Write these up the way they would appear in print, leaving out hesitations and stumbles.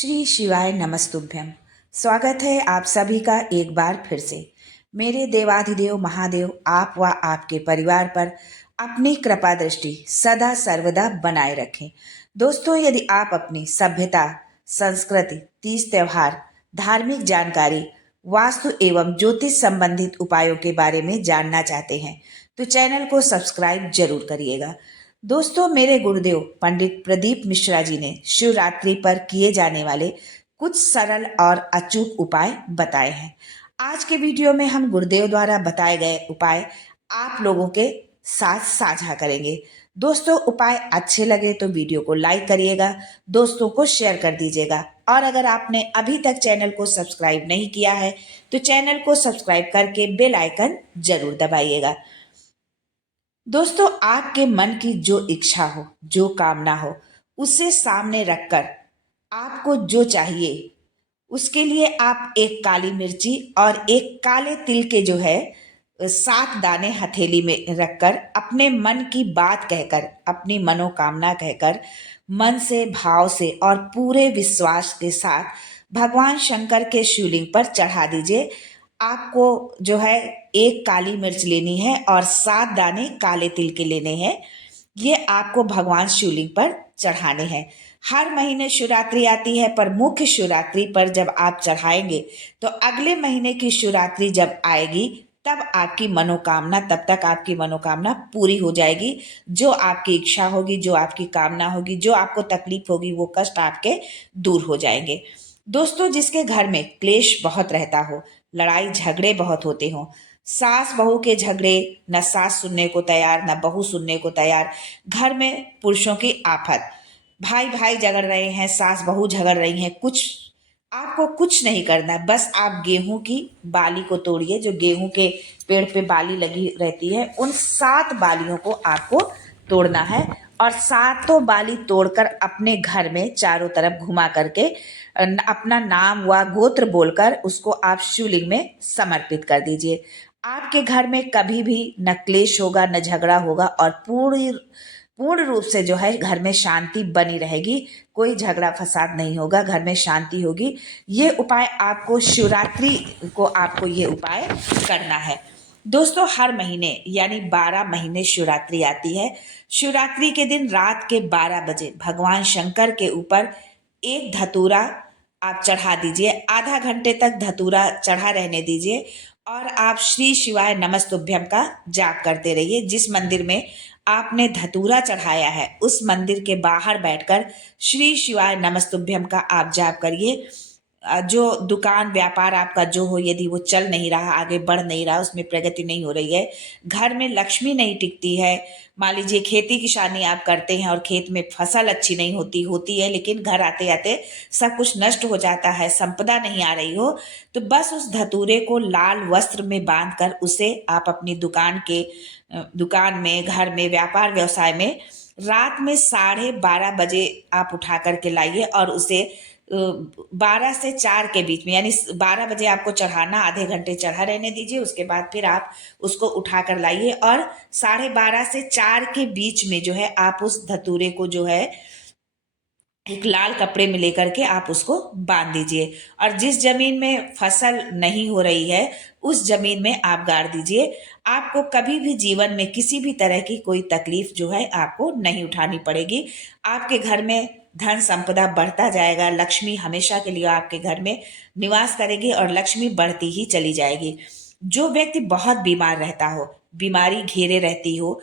श्री शिवाय नमस्तुभ्यम। स्वागत है आप सभी का एक बार फिर से। मेरे देवाधिदेव महादेव आप व आपके परिवार पर अपनी कृपा दृष्टि सदा सर्वदा बनाए रखें। दोस्तों, यदि आप अपनी सभ्यता, संस्कृति, तीज त्योहार, धार्मिक जानकारी, वास्तु एवं ज्योतिष संबंधित उपायों के बारे में जानना चाहते हैं तो चैनल को सब्सक्राइब जरूर करिएगा। दोस्तों, मेरे गुरुदेव पंडित प्रदीप मिश्रा जी ने शिवरात्रि पर किए जाने वाले कुछ सरल और अचूक उपाय बताए हैं। आज के वीडियो में हम गुरुदेव द्वारा बताए गए उपाय आप लोगों के साथ साझा करेंगे। दोस्तों, उपाय अच्छे लगे तो वीडियो को लाइक करिएगा, दोस्तों को शेयर कर दीजिएगा और अगर आपने अभी तक चैनल को सब्सक्राइब नहीं किया है तो चैनल को सब्सक्राइब करके बेल आइकन जरूर दबाइएगा। दोस्तों, आपके मन की जो इच्छा हो, जो कामना हो, उसे सामने रखकर आपको जो चाहिए उसके लिए आप एक काली मिर्ची और एक काले तिल के जो है 7 दाने हथेली में रखकर अपने मन की बात कहकर, अपनी मनोकामना कहकर, मन से, भाव से और पूरे विश्वास के साथ भगवान शंकर के शिवलिंग पर चढ़ा दीजिए। आपको जो है एक काली मिर्च लेनी है और 7 दाने काले तिल के लेने हैं। ये आपको भगवान शिवलिंग पर चढ़ाने हैं। हर महीने शिवरात्रि आती है, पर मुख्य शिवरात्रि पर जब आप चढ़ाएंगे तो अगले महीने की शिवरात्रि जब आएगी तब आपकी मनोकामना, तब तक आपकी मनोकामना पूरी हो जाएगी। जो आपकी इच्छा होगी, जो आपकी कामना होगी, जो आपको तकलीफ होगी, वो कष्ट आपके दूर हो जाएंगे। दोस्तों, जिसके घर में क्लेश बहुत रहता हो, लड़ाई झगड़े बहुत होते हों, सास बहू के झगड़े, न सास सुनने को तैयार न बहू सुनने को तैयार, घर में पुरुषों की आफत, भाई भाई झगड़ रहे हैं, सास बहू झगड़ रही हैं, आपको कुछ नहीं करना है। बस आप गेहूं की बाली को तोड़िए। जो गेहूं के पेड़ पे बाली लगी रहती है, उन 7 बालियों को आपको तोड़ना है और 7 बाली तोड़कर अपने घर में चारों तरफ घुमा करके अपना नाम व गोत्र बोलकर उसको आप शिवलिंग में समर्पित कर दीजिए। आपके घर में कभी भी न क्लेश होगा, न झगड़ा होगा और पूर्ण रूप से जो है घर में शांति बनी रहेगी। कोई झगड़ा फसाद नहीं होगा, घर में शांति होगी। ये उपाय आपको शिवरात्रि को आपको ये उपाय करना है। दोस्तों, हर महीने यानी 12 महीने शिवरात्रि आती है। शिवरात्रि के दिन रात के 12 बजे भगवान शंकर के ऊपर एक धतूरा आप चढ़ा दीजिए। आधा घंटे तक धतूरा चढ़ा रहने दीजिए और आप श्री शिवाय नमस्तुभ्यम का जाप करते रहिए। जिस मंदिर में आपने धतूरा चढ़ाया है उस मंदिर के बाहर बैठकर श्री शिवाय नमस्तुभ्यम का आप जाप करिए। जो दुकान व्यापार आपका जो हो, यदि वो चल नहीं रहा, आगे बढ़ नहीं रहा, उसमें प्रगति नहीं हो रही है, घर में लक्ष्मी नहीं टिकती है, मान लीजिए खेती किसानी आप करते हैं और खेत में फसल अच्छी नहीं होती है, लेकिन घर आते आते सब कुछ नष्ट हो जाता है, संपदा नहीं आ रही हो, तो बस उस धतूरे को लाल वस्त्र में बांध कर उसे आप अपनी दुकान में, घर में, व्यापार व्यवसाय में रात में 12:30 बजे आप उठा करके लाइए और उसे 12 से 4 के बीच में, यानी 12 बजे आपको चढ़ाना, आधे घंटे चढ़ा रहने दीजिए। उसके बाद फिर आप उसको उठा कर लाइए और 12:30 से 4 के बीच में जो है आप उस धतूरे को जो है एक लाल कपड़े में लेकर के आप उसको बांध दीजिए और जिस जमीन में फसल नहीं हो रही है उस जमीन में आप गाड़ दीजिए। आपको कभी भी जीवन में किसी भी तरह की कोई तकलीफ जो है आपको नहीं उठानी पड़ेगी। आपके घर में धन संपदा बढ़ता जाएगा, लक्ष्मी हमेशा के लिए आपके घर में निवास करेगी और लक्ष्मी बढ़ती ही चली जाएगी। जो व्यक्ति बहुत बीमार रहता हो, बीमारी घेरे रहती हो,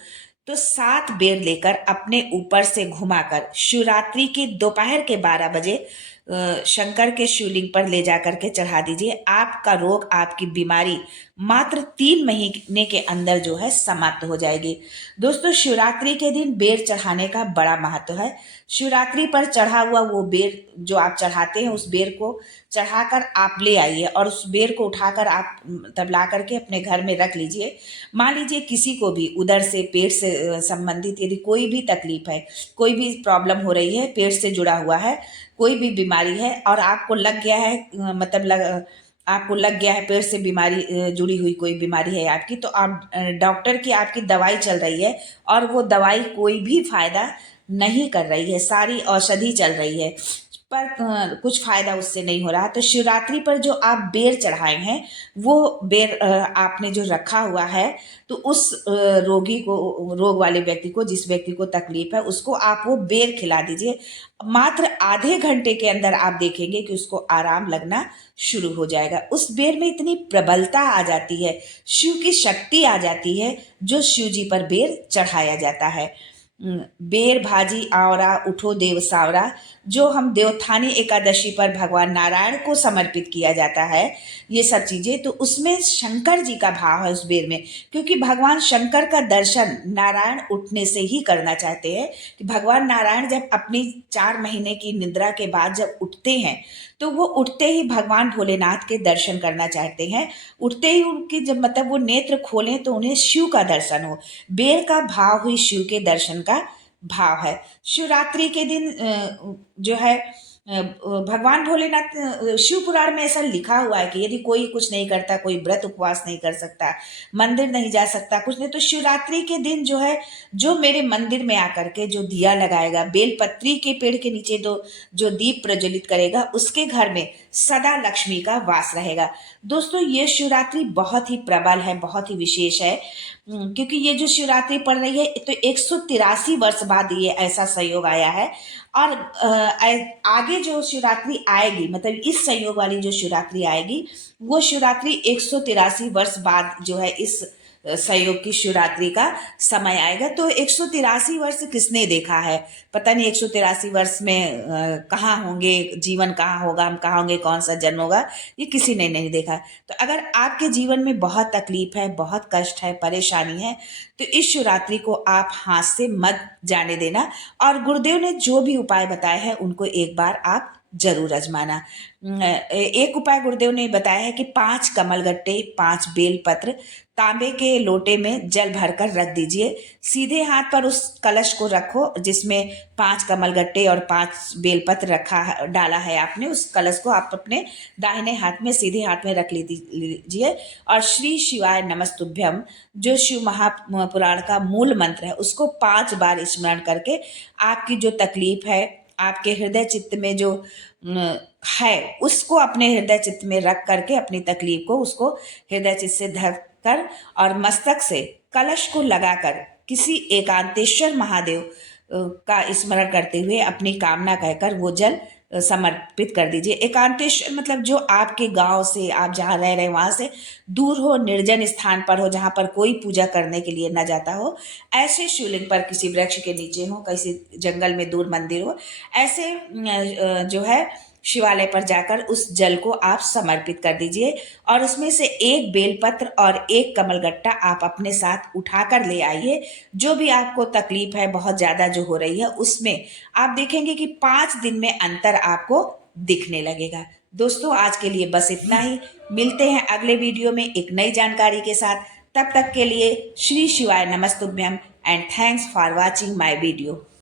तो 7 बेर लेकर अपने ऊपर से घुमाकर शिवरात्रि की दोपहर के 12 बजे शंकर के शिवलिंग पर ले जाकर के चढ़ा दीजिए। आपका रोग, आपकी बीमारी मात्र 3 महीने के अंदर जो है समाप्त हो जाएगी। दोस्तों, शिवरात्रि के दिन बेर चढ़ाने का बड़ा महत्व है। शिवरात्रि पर चढ़ा हुआ वो बेर जो आप चढ़ाते हैं, उस बेर को चढ़ाकर आप ले आइए और उस बेर को उठाकर आप तब ला करके अपने घर में रख लीजिए। मान लीजिए किसी को भी उधर से, पेट से संबंधित यदि कोई भी तकलीफ है, कोई भी प्रॉब्लम हो रही है, पेट से जुड़ा हुआ है, कोई भी बीमारी है और आपको लग गया है, आपको लग गया है पेट से बीमारी, जुड़ी हुई कोई बीमारी है आपकी, तो आप डॉक्टर की आपकी दवाई चल रही है और वो दवाई कोई भी फायदा नहीं कर रही है, सारी औषधि चल रही है, पर कुछ फायदा उससे नहीं हो रहा। तो शिवरात्रि पर जो आप बेर चढ़ाए हैं, वो बेर आपने जो रखा हुआ है, तो उस रोगी को, रोग वाले व्यक्ति को, जिस व्यक्ति को तकलीफ है, उसको आप वो बेर खिला दीजिए। मात्र आधे घंटे के अंदर आप देखेंगे कि उसको आराम लगना शुरू हो जाएगा। उस बेर में इतनी प्रबलता आ जाती है, शिव की शक्ति आ जाती है, जो शिव जी पर बेर चढ़ाया जाता है। बेर भाजी आवरा उठो देव सावरा, जो हम देवोत्थानी एकादशी पर भगवान नारायण को समर्पित किया जाता है, ये सब चीजें, तो उसमें शंकर जी का भाव है उस बेर में। क्योंकि भगवान शंकर का दर्शन नारायण उठने से ही करना चाहते हैं। कि भगवान नारायण जब अपनी 4 महीने की निद्रा के बाद जब उठते हैं, तो वो उठते ही भगवान भोलेनाथ के दर्शन करना चाहते हैं। उठते ही उनकी जब मतलब वो नेत्र खोलें तो उन्हें शिव का दर्शन हो। बेर का भाव हुई शिव के दर्शन का भाव है। शिवरात्रि के दिन जो है भगवान भोलेनाथ, शिव पुराण में ऐसा लिखा हुआ है कि यदि कोई कुछ नहीं करता, कोई व्रत उपवास नहीं कर सकता, मंदिर नहीं जा सकता, कुछ नहीं, तो शिवरात्रि के दिन जो है, जो मेरे मंदिर में आकर के जो दिया लगाएगा, बेलपत्री के पेड़ के नीचे जो दीप प्रज्वलित करेगा, उसके घर में सदा लक्ष्मी का वास रहेगा। दोस्तों, ये शिवरात्रि बहुत ही प्रबल है, बहुत ही विशेष है। क्योंकि ये जो शिवरात्रि पड़ रही है, तो 183 वर्ष बाद ये ऐसा संयोग आया है। और आगे जो शिवरात्रि आएगी, मतलब इस संयोग वाली जो शिवरात्रि आएगी, वो शिवरात्रि 183 वर्ष बाद जो है, इस संयोग की शिवरात्रि का समय आएगा। तो 183 वर्ष किसने देखा है? पता नहीं 183 वर्ष में कहाँ होंगे, जीवन कहाँ होगा, हम कहाँ होंगे, कौन सा जन्म होगा, ये किसी ने नहीं देखा। तो अगर आपके जीवन में बहुत तकलीफ है, बहुत कष्ट है, परेशानी है, तो इस शिवरात्रि को आप हाथ से मत जाने देना। और गुरुदेव ने जो भी उपाय बताए हैं, उनको एक बार आप जरूर आजमाना। एक उपाय गुरुदेव ने बताया है कि 5 कमलगट्टे, 5 बेलपत्र तांबे के लोटे में जल भरकर रख दीजिए। सीधे हाथ पर उस कलश को रखो जिसमें 5 कमलगट्टे और 5 बेलपत्र डाला है आपने। उस कलश को आप अपने दाहिने हाथ में, सीधे हाथ में रख लीजिए। और श्री शिवाय नमस्तुभ्यम, जो शिव महापुराण का मूल मंत्र है, उसको 5 बार स्मरण करके आपकी जो तकलीफ है, आपके हृदय चित्त में जो है, उसको अपने हृदय चित्त में रख करके, अपनी तकलीफ को उसको हृदय चित्त से धर कर और मस्तक से कलश को लगाकर किसी एकांतेश्वर महादेव का स्मरण करते हुए अपनी कामना कहकर वो जल समर्पित कर दीजिए। एकांतेश्वर मतलब जो आपके गांव से, आप जहाँ रह रहे हैं वहां से दूर हो, निर्जन स्थान पर हो, जहां पर कोई पूजा करने के लिए न जाता हो, ऐसे शिवलिंग पर, किसी वृक्ष के नीचे हो, किसी जंगल में दूर मंदिर हो, ऐसे जो है शिवालय पर जाकर उस जल को आप समर्पित कर दीजिए। और उसमें से एक बेलपत्र और एक कमलगट्टा आप अपने साथ उठाकर ले आइए। जो भी आपको तकलीफ है, बहुत ज़्यादा जो हो रही है, उसमें आप देखेंगे कि 5 दिन में अंतर आपको दिखने लगेगा। दोस्तों, आज के लिए बस इतना ही। मिलते हैं अगले वीडियो में एक नई जानकारी के साथ। तब तक के लिए श्री शिवाय नमस्तुभ्यम and thanks for watching my video.